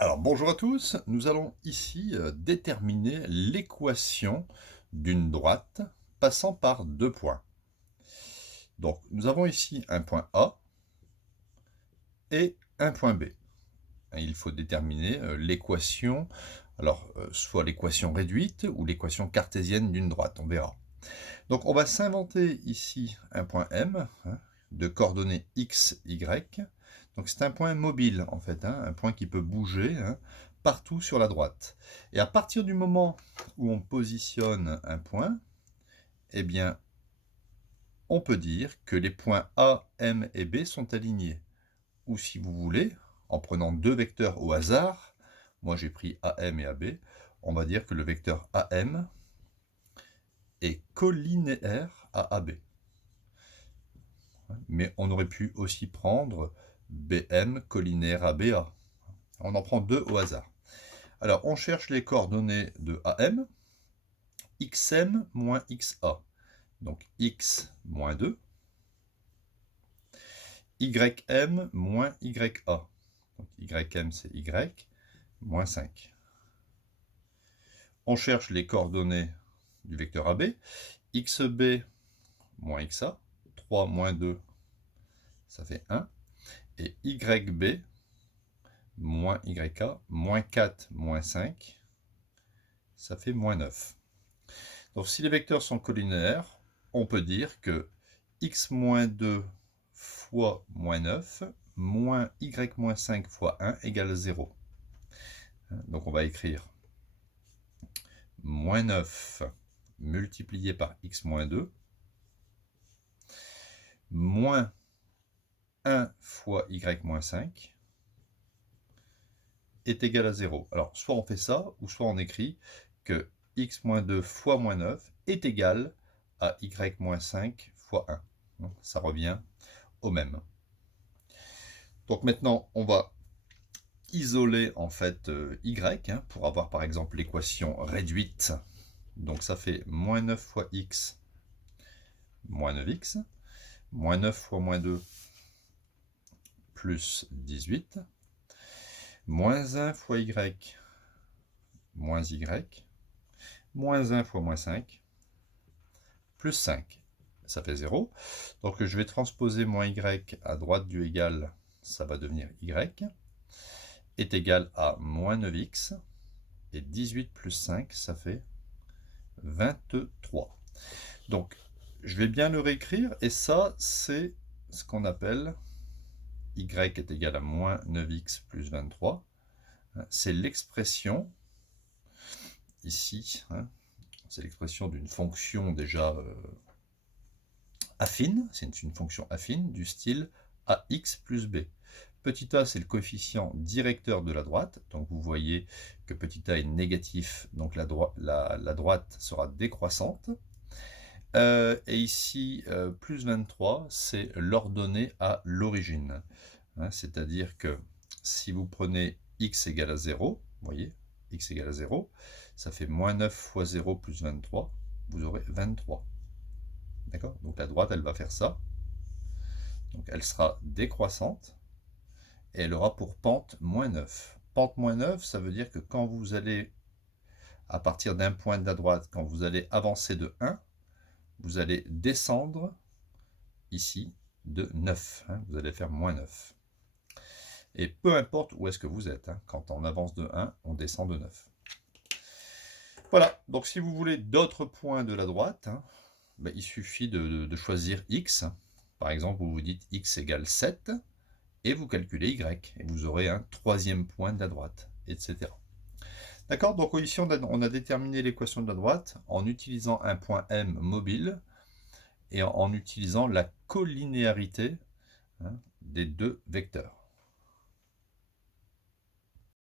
Alors bonjour à tous, nous allons ici déterminer l'équation d'une droite passant par deux points. Donc nous avons ici un point A et un point B. Il faut déterminer l'équation, soit l'équation réduite ou l'équation cartésienne d'une droite, on verra. Donc on va s'inventer ici un point M, de coordonnées x, y. Donc c'est un point mobile en fait, un point qui peut bouger partout sur la droite. Et à partir du moment où on positionne un point, eh bien on peut dire que les points A, M et B sont alignés. Ou si vous voulez, en prenant deux vecteurs au hasard, moi j'ai pris AM et AB, on va dire que le vecteur AM est collinéaire à AB. Mais on aurait pu aussi prendre BM collinéaire à BA. On en prend deux au hasard. Alors, on cherche les coordonnées de AM, XM moins XA. Donc, X moins 2, YM moins YA. Donc, YM, c'est Y, moins 5. On cherche les coordonnées du vecteur AB, XB moins XA, 3 moins 2, ça fait 1. Et YB moins YA, moins 4, moins 5, ça fait moins 9. Donc si les vecteurs sont collinéaires, on peut dire que x moins 2 fois moins 9 moins y moins 5 fois 1 égale 0. Donc on va écrire moins 9 multiplié par x moins 2 moins 1 fois y moins 5 est égal à 0. Alors soit on fait ça, ou soit on écrit que x moins 2 fois moins 9 est égal à y moins 5 fois 1. Ça revient au même. Donc maintenant, on va isoler en fait y pour avoir par exemple l'équation réduite. Donc ça fait moins 9 fois x moins 9x, moins 9 fois moins 2 plus 18, moins 1 fois y moins y, moins 1 fois moins 5, plus 5. Ça fait 0. Donc je vais transposer moins y à droite du égal, ça va devenir y, est égal à moins 9x, et 18 plus 5, ça fait 23. Donc, je vais bien le réécrire, et ça, c'est ce qu'on appelle y est égal à moins 9x plus 23. C'est l'expression, ici, c'est l'expression d'une fonction déjà affine, c'est une fonction affine du style ax plus b. Petit a, c'est le coefficient directeur de la droite, donc vous voyez que petit a est négatif, donc la droite sera décroissante. Et ici, plus 23, c'est l'ordonnée à l'origine. C'est-à-dire que si vous prenez x égale à 0, vous voyez, x égale à 0, ça fait moins 9 fois 0 plus 23, vous aurez 23. D'accord? Donc la droite, elle va faire ça. Donc elle sera décroissante, et elle aura pour pente moins 9. Pente moins 9, ça veut dire que quand vous allez, à partir d'un point de la droite, quand vous allez avancer de 1, vous allez descendre ici de 9. Vous allez faire moins 9. Et peu importe où est-ce que vous êtes, quand on avance de 1, on descend de 9. Voilà, donc si vous voulez d'autres points de la droite, il suffit de choisir x. Par exemple, vous vous dites x égale 7, et vous calculez y, et vous aurez un troisième point de la droite, etc. D'accord? Donc ici, on a déterminé l'équation de la droite en utilisant un point M mobile et en utilisant la collinéarité des deux vecteurs.